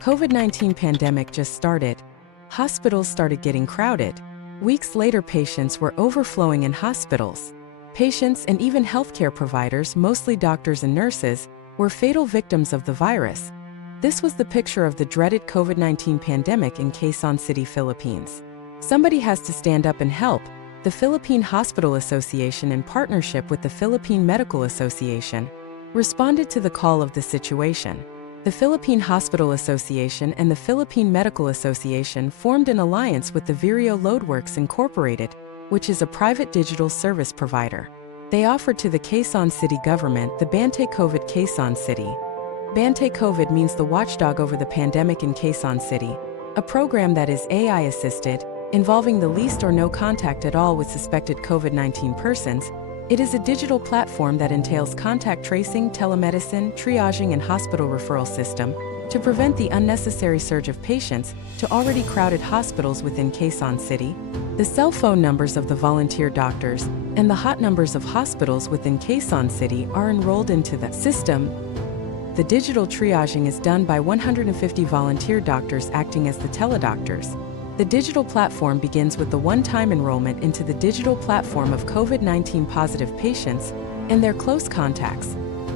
COVID-19 pandemic just started. Hospitals started getting crowded. Weeks later, patients were overflowing in hospitals. Patients and even healthcare providers, mostly doctors and nurses, were fatal victims of the virus. This was the picture of the dreaded COVID-19 pandemic in Quezon City, Philippines. Somebody has to stand up and help. The Philippine Hospital Association, in partnership with the Philippine Medical Association, responded to the call of the situation. The Philippine Hospital Association and the Philippine Medical Association formed an alliance with the Vireo Loadworks Incorporated, which is a private digital service provider. They offered to the Quezon City government the Bantai COVID Quezon City. Bantai COVID means the watchdog over the pandemic in Quezon City, a program that is AI-assisted, involving the least or no contact at all with suspected COVID-19 persons. It is a digital platform that entails contact tracing, telemedicine, triaging, and hospital referral system to prevent the unnecessary surge of patients to already crowded hospitals within Quezon City. The cell phone numbers of the volunteer doctors and the hot numbers of hospitals within Quezon City are enrolled into the system. The digital triaging is done by 150 volunteer doctors acting as the teledoctors. The digital platform begins with the one-time enrollment into the digital platform of COVID-19 positive patients and their close contacts.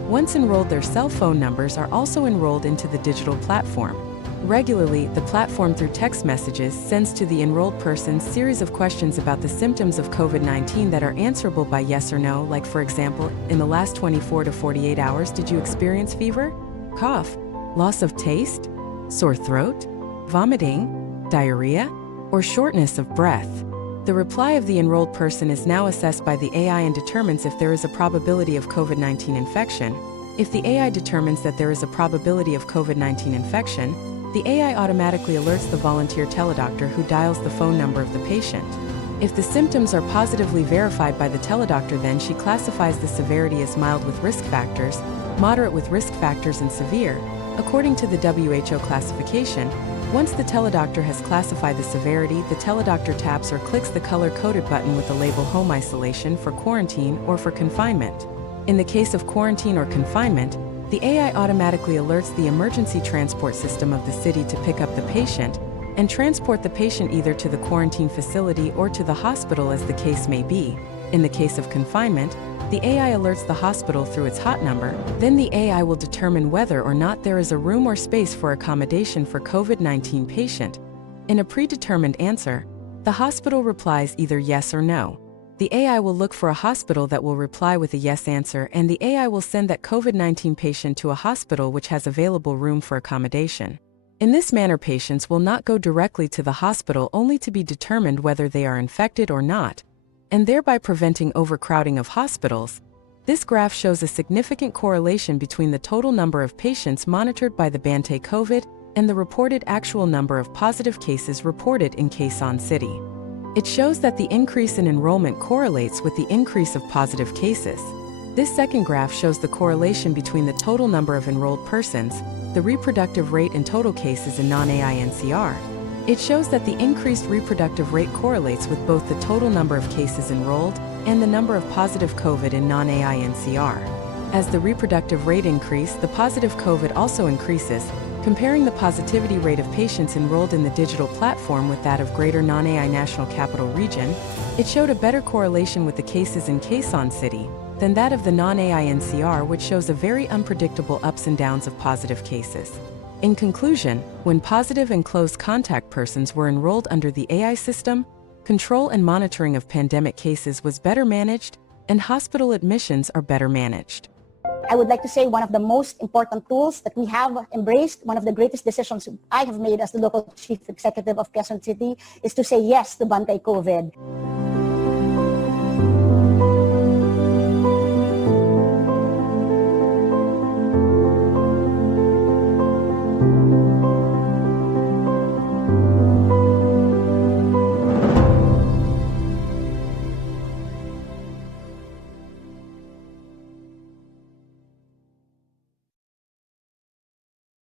Once enrolled, their cell phone numbers are also enrolled into the digital platform. Regularly, the platform through text messages sends to the enrolled person series of questions about the symptoms of COVID-19 that are answerable by yes or no, like for example, in the last 24 to 48 hours, did you experience fever, cough, loss of taste, sore throat, vomiting, diarrhea, or shortness of breath? The reply of the enrolled person is now assessed by the AI and determines if there is a probability of COVID-19 infection. If the AI determines that there is a probability of COVID-19 infection, the AI automatically alerts the volunteer teledoctor who dials the phone number of the patient. If the symptoms are positively verified by the teledoctor, then she classifies the severity as mild with risk factors, moderate with risk factors, and severe, according to the WHO classification. Once the teledoctor has classified the severity, the teledoctor taps or clicks the color-coded button with the label Home Isolation for quarantine or for confinement. In the case of quarantine or confinement, the AI automatically alerts the emergency transport system of the city to pick up the patient and transport the patient either to the quarantine facility or to the hospital as the case may be. In the case of confinement, the AI alerts the hospital through its hot number. Then the AI will determine whether or not there is a room or space for accommodation for COVID-19 patient. In a predetermined answer, the hospital replies either yes or no. The AI will look for a hospital that will reply with a yes answer, and the AI will send that COVID-19 patient to a hospital which has available room for accommodation. In this manner, patients will not go directly to the hospital only to be determined whether they are infected or not, and thereby preventing overcrowding of hospitals. This graph shows a significant correlation between the total number of patients monitored by the Bantai COVID and the reported actual number of positive cases reported in Quezon City. It shows that the increase in enrollment correlates with the increase of positive cases. This second graph shows the correlation between the total number of enrolled persons, the reproductive rate, and total cases in non-AI NCR. It shows that the increased reproductive rate correlates with both the total number of cases enrolled and the number of positive COVID in non-AI NCR. As the reproductive rate increases, the positive COVID also increases. Comparing the positivity rate of patients enrolled in the digital platform with that of Greater Non-AI National Capital Region, it showed a better correlation with the cases in Quezon City than that of the non-AI NCR, which shows a very unpredictable ups and downs of positive cases. In conclusion, when positive and close contact persons were enrolled under the AI system, control and monitoring of pandemic cases was better managed, and hospital admissions are better managed. I would like to say one of the most important tools that we have embraced, one of the greatest decisions I have made as the local chief executive of Quezon City, is to say yes to Bantai COVID.